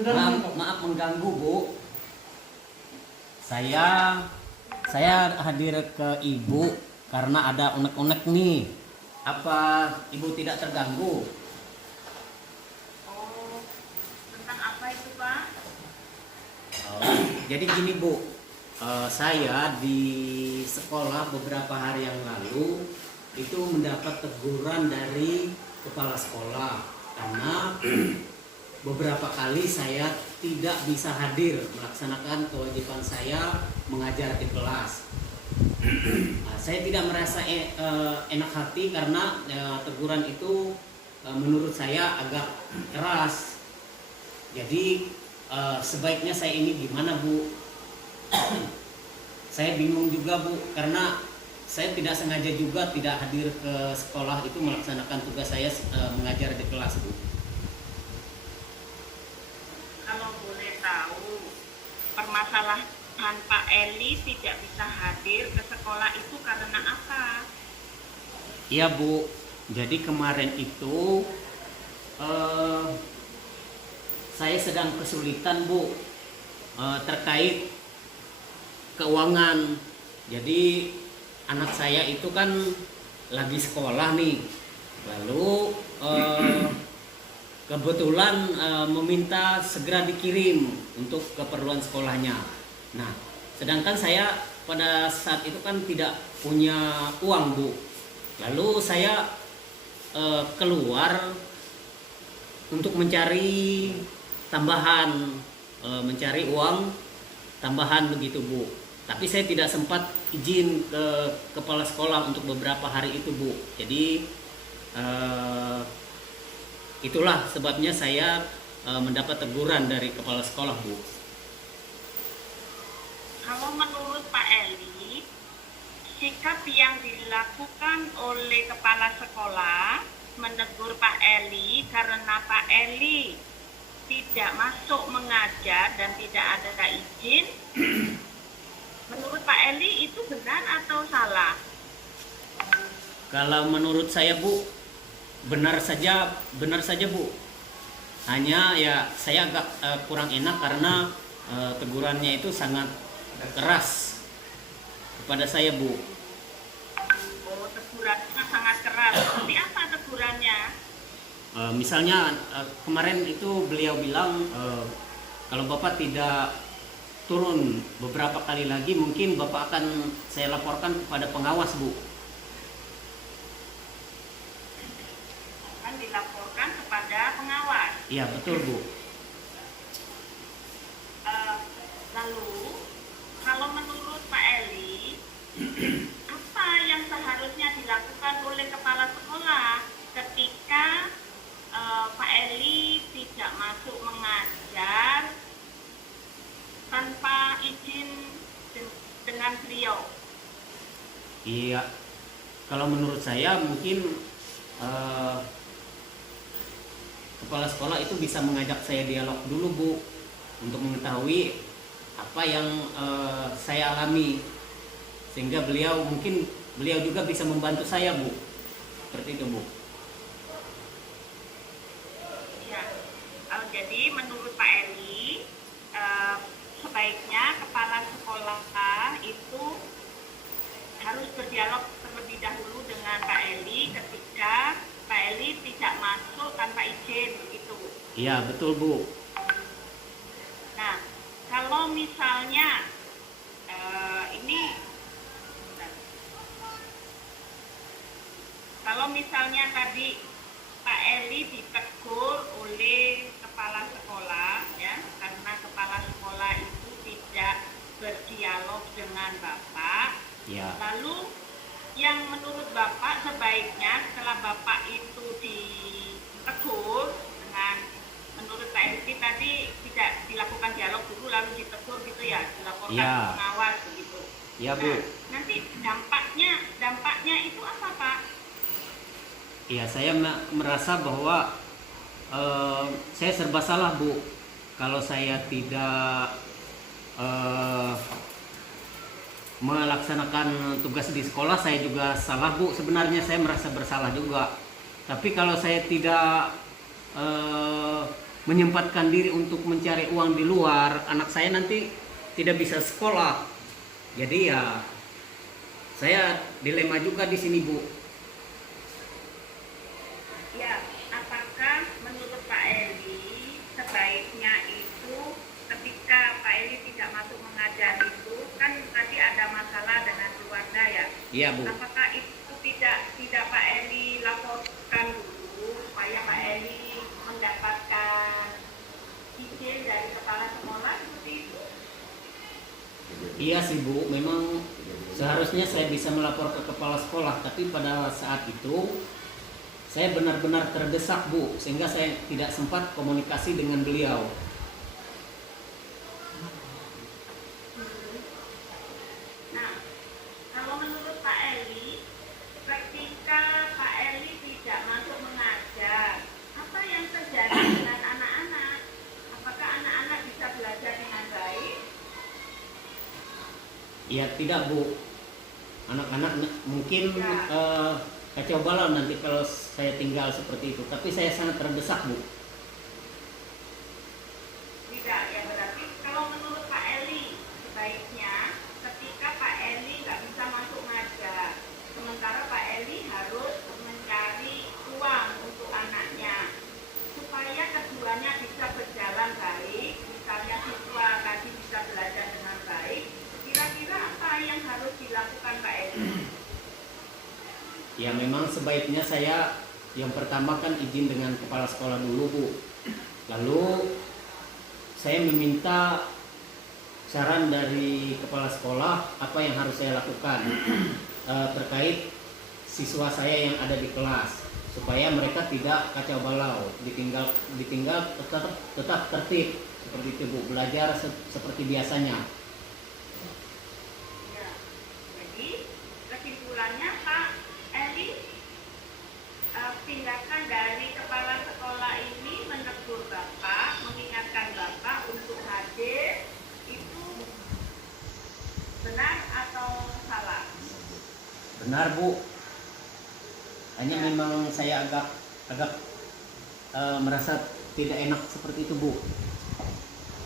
Maaf mengganggu, Bu. Saya hadir ke Ibu karena ada unek-unek nih. Apa Ibu tidak terganggu? Oh, tentang apa itu, Pak? Jadi gini, Bu. Saya di sekolah beberapa hari yang lalu itu mendapat teguran dari kepala sekolah karena beberapa kali saya tidak bisa hadir melaksanakan kewajiban saya mengajar di kelas. Saya tidak merasa enak hati karena teguran itu menurut saya agak keras. Jadi sebaiknya saya ini gimana, Bu? Saya bingung juga, Bu, karena saya tidak sengaja juga tidak hadir ke sekolah itu melaksanakan tugas saya mengajar di kelas, Bu. Kalau boleh tahu, permasalahan Pak Eli tidak bisa hadir ke sekolah itu karena apa? Iya, Bu. Jadi kemarin itu saya sedang kesulitan, Bu, terkait keuangan. Jadi anak saya itu kan lagi sekolah nih. Lalu kebetulan meminta segera dikirim untuk keperluan sekolahnya. Nah, sedangkan saya pada saat itu kan tidak punya uang, Bu. Lalu saya keluar untuk mencari tambahan, mencari uang tambahan begitu, Bu. Tapi saya tidak sempat izin ke kepala sekolah untuk beberapa hari itu, Bu. Jadi itulah sebabnya saya mendapat teguran dari kepala sekolah, Bu. Kalau menurut Pak Eli, sikap yang dilakukan oleh kepala sekolah menegur Pak Eli karena Pak Eli tidak masuk mengajar dan tidak ada izin, menurut Pak Eli itu benar atau salah? Kalau menurut saya, Bu, benar saja, Bu. Hanya ya saya agak kurang enak karena tegurannya itu sangat keras kepada saya, Bu. Oh, tegurannya sangat keras. Seperti apa tegurannya? Misalnya kemarin itu beliau bilang kalau Bapak tidak turun beberapa kali lagi mungkin Bapak akan saya laporkan kepada pengawas, Bu. Akan dilaporkan kepada pengawas. Iya, betul, Bu. Lalu, kalau menurut Pak Eli, apa yang seharusnya dilakukan oleh kepala sekolah ketika Pak Eli tidak masuk mengajar tanpa izin dengan beliau? Iya, kalau menurut saya mungkin kepala sekolah itu bisa mengajak saya dialog dulu, Bu, untuk mengetahui apa yang saya alami, sehingga beliau juga bisa membantu saya, Bu. Seperti itu, Bu. Ya, jadi menurut Pak Eli, sebaiknya kepala sekolah itu harus berdialog terlebih dahulu dengan Pak Eli ketika Pak Eli tidak masuk tanpa izin, begitu. Iya, betul, Bu. Nah, kalau misalnya kalau misalnya tadi Pak Eli ditegur oleh kepala sekolah, ya, karena kepala sekolah itu tidak berdialog dengan Bapak. Ya. Lalu yang menurut Bapak sebaiknya setelah Bapak itu ditegur dengan, menurut Pak Eli tadi tidak dilakukan dialog dulu lalu ditegur gitu ya, dilaporkan ke pengawas begitu. Ya, Bu. Nah, nanti dampaknya itu apa, Pak? Ya, saya merasa bahwa saya serba salah, Bu. Kalau saya tidak melaksanakan tugas di sekolah, saya juga salah, Bu. Sebenarnya saya merasa bersalah juga. Tapi kalau saya tidak menyempatkan diri untuk mencari uang di luar, anak saya nanti tidak bisa sekolah. Jadi ya saya dilema juga di sini, Bu. Ya, apakah menurut Pak Eli sebaiknya itu ketika Pak Eli tidak masuk mengajar itu kan tadi ada masalah dengan keluarga ya? Iya, Bu. Apakah itu tidak Pak Eli laporkan dulu supaya Pak Eli mendapatkan izin dari kepala sekolah seperti itu? Iya sih, Bu, memang seharusnya saya bisa melapor ke kepala sekolah, tapi pada saat itu saya benar-benar terdesak, Bu, sehingga saya tidak sempat komunikasi dengan beliau. Nah, kalau menurut Pak Eli, ketika Pak Eli tidak masuk mengajar, apa yang terjadi dengan anak-anak? Apakah anak-anak bisa belajar dengan baik? Ya tidak, Bu. Anak-anak mungkin Ya. kacau balau nanti kalau saya tinggal seperti itu. Tapi saya sangat terdesak, Bu. Tidak, ya berarti kalau menurut Pak Eli, sebaiknya ketika Pak Eli nggak bisa masuk ngajar, sementara Pak Eli harus mencari uang untuk anaknya, supaya keduanya bisa berjalan baik, misalnya siswa tadi bisa belajar dengan baik, kira-kira apa yang harus dilakukan Pak Eli? Ya memang sebaiknya saya yang pertama kan izin dengan kepala sekolah dulu, Bu. Lalu saya meminta saran dari kepala sekolah apa yang harus saya lakukan terkait siswa saya yang ada di kelas, supaya mereka tidak kacau balau, ditinggal tetap tertib seperti itu, Bu. Belajar seperti biasanya. Ya, jadi kesimpulannya Pak Eli, tindakan dari kepala sekolah ini menegur Bapak, mengingatkan Bapak untuk hadir, itu benar atau salah? Benar, Bu. Hanya memang saya agak merasa tidak enak seperti itu, Bu.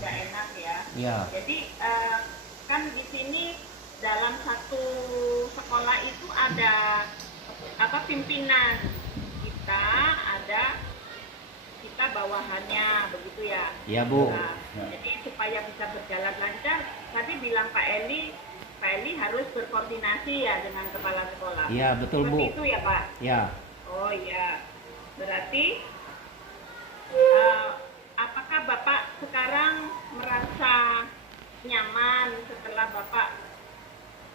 Tidak enak ya. Ya. Jadi kan di sini dalam satu sekolah itu ada pimpinan kita, ada kita bawahannya, begitu ya. Iya, Bu. Nah, jadi supaya bisa berjalan lancar, tadi bilang Pak Eli harus berkoordinasi ya dengan kepala sekolah. Iya, betul, Bu. Seperti itu ya, Pak. Ya. Oh iya, berarti apakah Bapak sekarang merasa nyaman setelah Bapak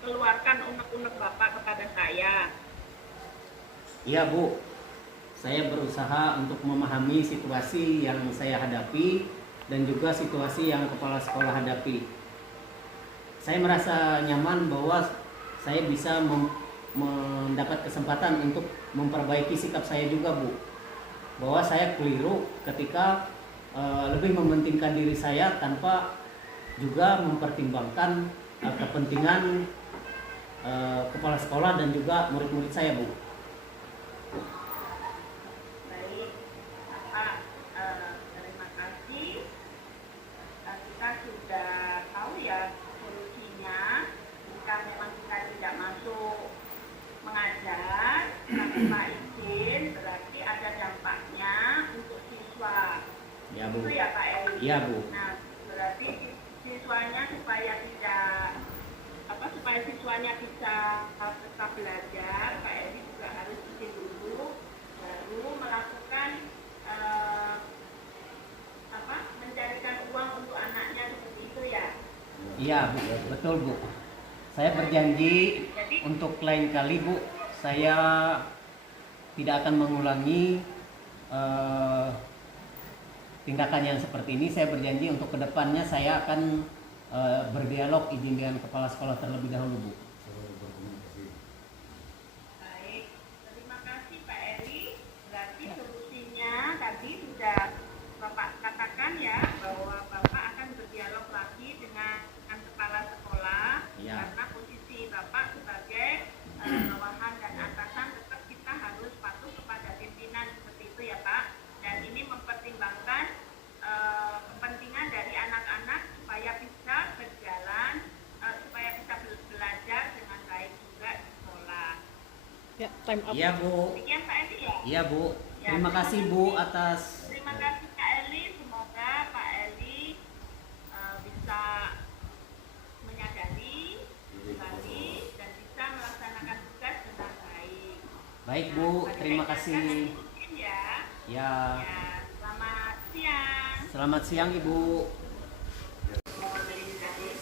keluarkan unek-unek Bapak kepada saya? Iya, Bu. Saya berusaha untuk memahami situasi yang saya hadapi dan juga situasi yang kepala sekolah hadapi. Saya merasa nyaman bahwa saya bisa mendapat kesempatan untuk memperbaiki sikap saya juga, Bu. Bahwa saya keliru ketika lebih mementingkan diri saya tanpa juga mempertimbangkan kepentingan kepala sekolah dan juga murid-murid saya, Bu. Baik, Bapak, terima kasih. Kita sudah tahu ya solusinya. Jika memang kita tidak masuk mengajar tanpa izin, berarti ada dampaknya untuk siswa. Ya, Bu. Itu ya Pak Eli. Iya, Bu. Nah, berarti siswanya supaya siswanya bisa tetap belajar, Pak Eli juga harus izin dulu, baru melakukan mencarikan uang untuk anaknya seperti itu ya. Iya, Bu. Betul, Bu. Saya berjanji Jadi untuk lain kali, Bu, saya tidak akan mengulangi tindakan yang seperti ini. Saya berjanji untuk kedepannya saya akan berdialog izin dengan kepala sekolah terlebih dahulu, Bu. baik, terima kasih Pak Eli. Berarti solusinya tadi sudah Bapak katakan ya, bahwa Bapak akan berdialog lagi dengan kepala sekolah. Ya. Karena posisi Bapak sebagai bawahan dan atasan tetap kita harus patuh kepada pimpinan seperti itu ya Pak. Dan ini mempertimbangkan Ya, time up. Iya Bu, Demikian Pak Eli ya. iya Bu. Ya, Terima kasih Bu atas. Terima kasih Pak Eli. Semoga Pak Eli bisa menyadari kembali dan bisa melaksanakan tugas dengan baik. Baik Bu, terima kasih. Mungkin ya. Ya, Ya, selamat siang. selamat siang Ibu.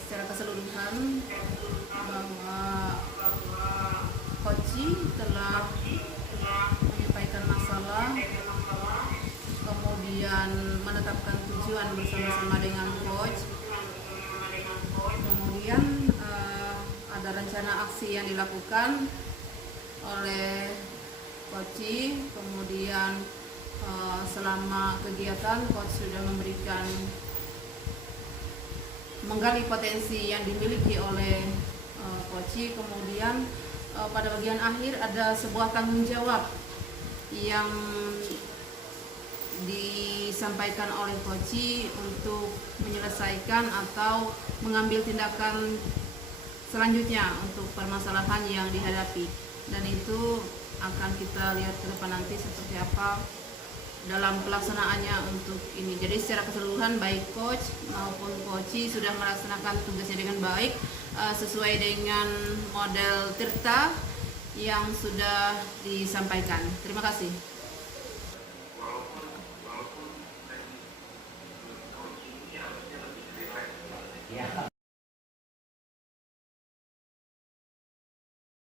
Secara keseluruhan bahwa Koci telah menyampaikan masalah, kemudian menetapkan tujuan bersama-sama dengan coach, kemudian ada rencana aksi yang dilakukan oleh Koci, kemudian selama kegiatan coach sudah memberikan menggali potensi yang dimiliki oleh Koci, kemudian pada bagian akhir ada sebuah tanggung jawab yang disampaikan oleh Koci untuk menyelesaikan atau mengambil tindakan selanjutnya untuk permasalahan yang dihadapi, dan itu akan kita lihat ke depan nanti seperti apa dalam pelaksanaannya untuk ini. Jadi secara keseluruhan baik coach maupun Koci sudah melaksanakan tugasnya dengan baik sesuai dengan model Tirta yang sudah disampaikan. Terima kasih. Ya.